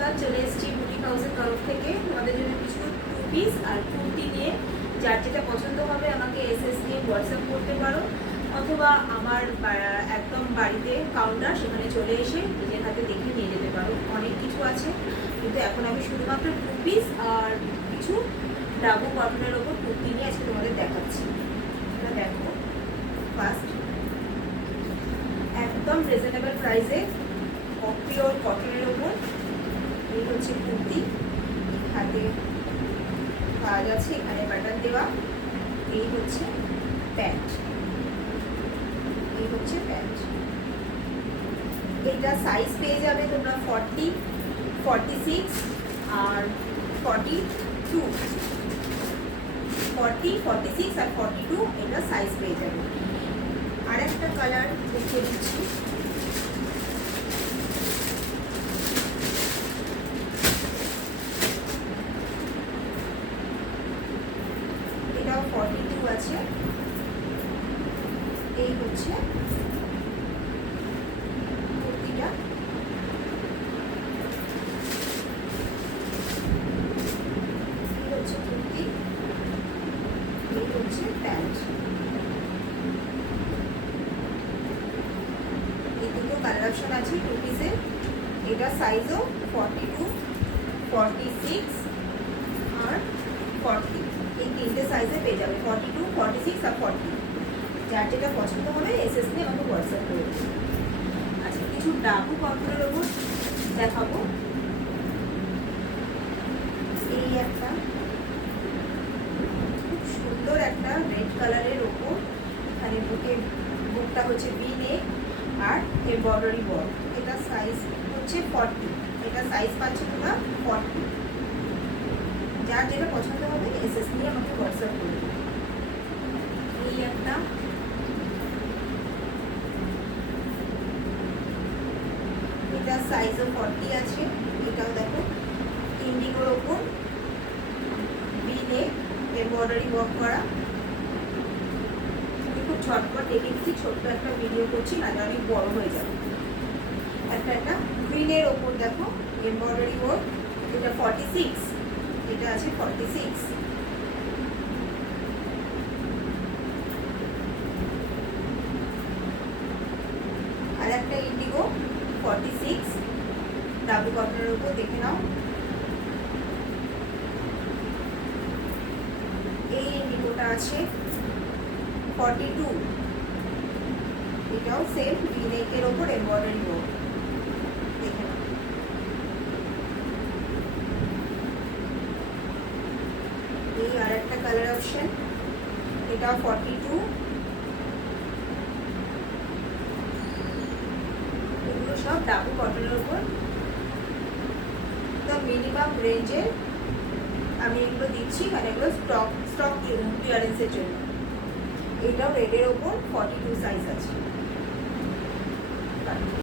নমস্কার, চলে এসেছি বুটিক হাউসের তরফ থেকে তোমাদের জন্য কিছু টু পিস আর কুর্তি নিয়ে। যার যেটা পছন্দ হবে আমাকে এসএস নিয়ে হোয়াটসঅ্যাপ করতে পারো, অথবা আমার একদম বাড়িতে কাউন্টার, সেখানে চলে এসে নিজের হাতে দেখে নিয়ে যেতে পারো। অনেক কিছু আছে, কিন্তু এখন আমি শুধুমাত্র টু পিস আর কিছু ডাবু কটনের ওপর কুর্তি নিয়ে আজকে তোমাদের দেখাচ্ছি। এটা দেখো, ফার্স্ট একদম রিজনেবল প্রাইসে পিওর কটনের ওপর এই হচ্ছে কুর্তি। হাতে কাজ আছে, এখানে বাটন দেওয়া। এই হচ্ছে প্যান্ট, এই হচ্ছে প্যান্ট। এটা সাইজ পেয়ে যাবে তোমরা 40, 46 আর 42। 40, 46 আর 42 এটা সাইজ পেয়ে যাবে। আর একটা কালার দেখিয়ে দিচ্ছি, এটাও 42 আছে। এই হচ্ছে কুর্তিটা, এই হচ্ছে কুর্তি, এই হচ্ছে প্যান্ট। এই দুটো কালার অপশন আছে টু পিসের। এটা সাইজও 42, 46 আর 40, এই তিনটে সাইজে পেয়ে যাবে। 42, 46 আর 40। যার যেটা পছন্দ হবে এসএস নিয়ে আমাকে হোয়াটসঅ্যাপ করে দেবে। আচ্ছা, কিছু ডাবু কটনের ওপর দেখাবো। এই একটা খুব সুন্দর একটা রেড কালারের ওপর, এখানে বুকটা হচ্ছে বি নেক আর এমব্রয়ডারি ওয়ার্ক। এটা সাইজ হচ্ছে 40, এটা সাইজ পাচ্ছে তোমরা 40। যার যেটা পছন্দ হবে এসএস নিয়ে আমাকে হোয়াটসঅ্যাপ করে দেবে। এই একটা, এটা সাইজও 40 আছে। এটাও দেখো ইন্ডিগোর ওপর বি নেক এমব্রয়ডারি ওয়ার্ক করা। আমি খুব ঝটপট দেখে দিচ্ছি, ছোট্ট একটা ভিডিও করছি, না অনেক বড় হয়ে যাবে। একটা গ্রিনের ওপর দেখো এমব্রয়ডারি ওয়ার্ক, এটা 46, এটা আছে 46। আর একটা ইন্ডিগো 46 ডাবল কটনের উপর, দেখে নাও। এই ইন্ডিগোটা আছে 42, এটাও সেম ভি নেকের ওপর এমব্রয়ডারি ওয়ার্ক, দেখে নাও। এই আর একটা কালার অপশন, এটা 42। এগুলো সব ডাবল কটনের উপর, তো মিনিমাম রেঞ্জে আমি এগুলো দিচ্ছি, মানে এগুলো স্টক ক্লিয়ারেন্সের জন্য। এটাও রেডের ওপর 42 সাইজ আছে।